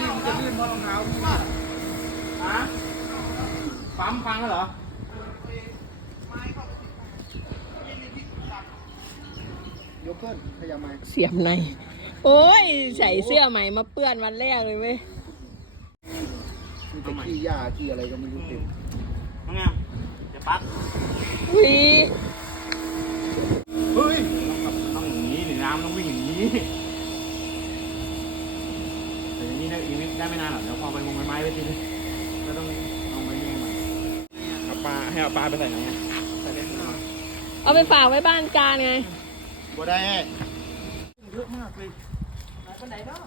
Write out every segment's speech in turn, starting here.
ดันจะเงเท้าเหรอเสียมใน โอ้ย ใส่เสื้อใหม่ มาเปื้อนวันแรกเลยเว้ย มีแต่ขี้ยาขี้อะไรก็ไม่รู้เต็มงามจะปักวีไม่นานหรอก เดี๋ยวพอไปมุงไม้ไปทีก็ต้องเอาไม้แม่มาปลาให้เอาปลาไปใส่ไหนไงเอาไปฝากไว้บ้านกานไงบัได้เยอะมากเลยหลายคไหนบ้าง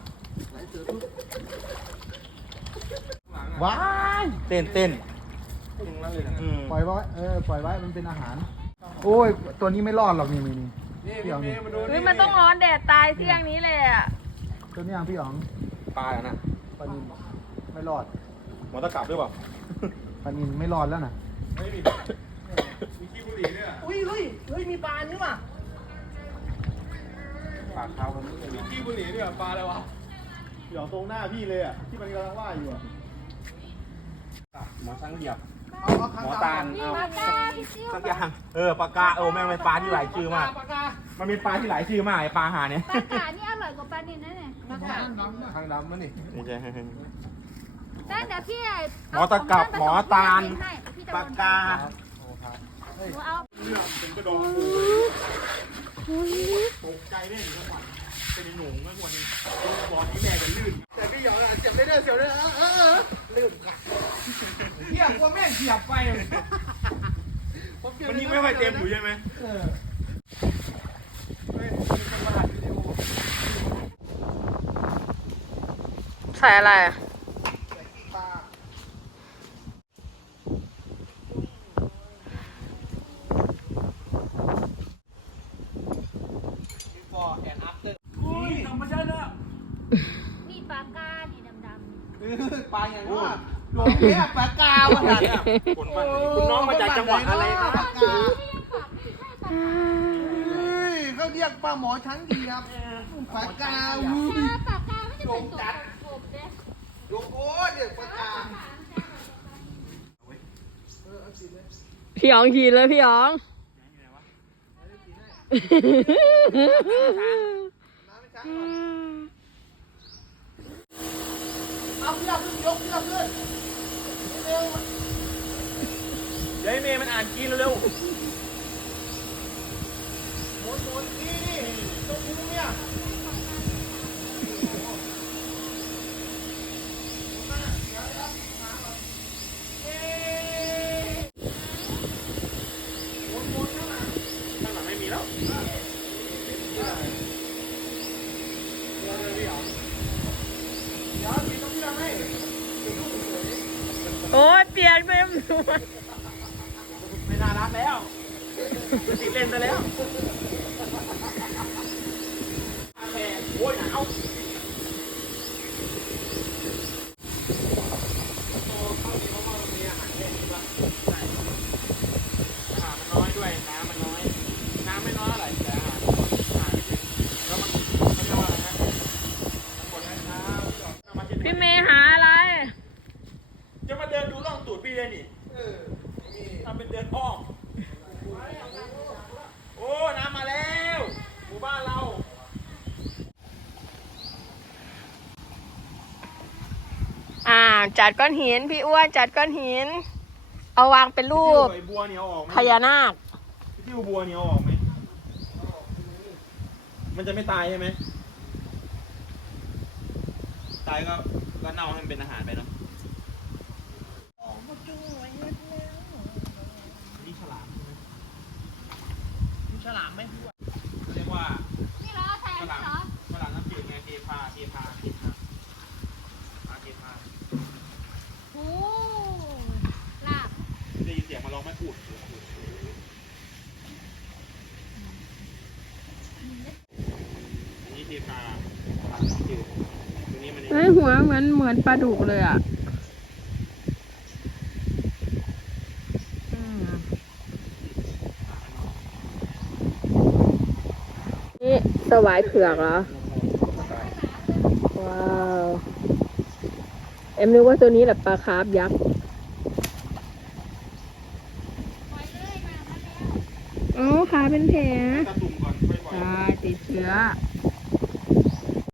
หลายเทุกว้าย เต้นเต้นปล่อยไว้เออปล่อยไว้ มันเป็นอาหาร โอ้ย ตัวนี้ไม่รอดหรอกนี่นี่นี่พี่อ๋องนี่มันต้องร้อนแดดตายเที่ยงนี้เลยอ่ะตัวนี้อ๋องพี่อ๋องตายแล้วนะปานินไม่รอดหมอตะกับด้วยปล่าปานินไม่รอดแล้วนะไม่มีมีขี้บุหรี่เนี่ยอุ้ยเฮ้ยเฮ้ยมีปลานี่ว่ะปลาเท้ามันมีขี้บุหรี่เนี่ยปลาอะไรวะอย่ตรงหน้าพี่เลยอ่ะที่ปานินกำลังว่ายอยู่อะหมอช้างเหยียบหมอตาลเอาสักอย่างเออปลากาโอ้แม่งมนปลาที่หลายชื่อมากมันมีปลาที่หลายชื่อมากไอปลาหาเนี่ยปลาหานี่อร่อยกว่าปลานินนั่นแหละทางดำมั้ยนี่โอเคแต่เดี๋ยวพี่หมอตะกับหมอตาลปลากกาตกใจแน่หนูขวัญเป็นหนูไม่ควรเลยบอลนี้แม่กลื่นแต่พี่หยองอ่ะเจ็บไม่ได้เสียเลยเออเออลื่นเฮียกลัวแม่เหียไปวันนี้ไม่ไหวเต็มอยู่ใช่ไหมใส่อะไรมีปลากานี่ดำๆปลาอย่างนี้ปากกาวขนนี้คุณน้องมาจากจังหวัดอะไรปากกาเขาเรียกป้าหมอชั้นดีครับ ปากกาวปากกาไม่ใช่เป็นตัวผมเนี่ยโอ้ยปากกาพี่อ๋องขี่เลยพี่อ๋องยเครื่วายเมย์มันอ่านกินเร็วหมดหมดนี่นี่ตรงนี้เนี่ยไปเต็มไม่น่ารักแล้วติดเลนไปแล้วโอ้ยหนาวจัดก้อนหินพี่อ้วนจัดก้อนหินเอาวางเป็นรูปพญานาคพี่อูบัวเนี่ยออกไหมมันจะไม่ตายใช่ไหมตายก็ก็เน่าให้มันเป็นอาหารไปเนาะฉลามไม่พูได้ยินเสียงมาร้องไม่พูดนี้ทีปลานี้ยหัวเหมือนเหมือนปลาดุกเลยอ่ะ นี่สวายเผือกเหรอ ว้าว เอ็มนึกว่าตัวนี้แหละปลาคาร์ฟยักษ์าเป็นแผลใช่ติดเชื้อ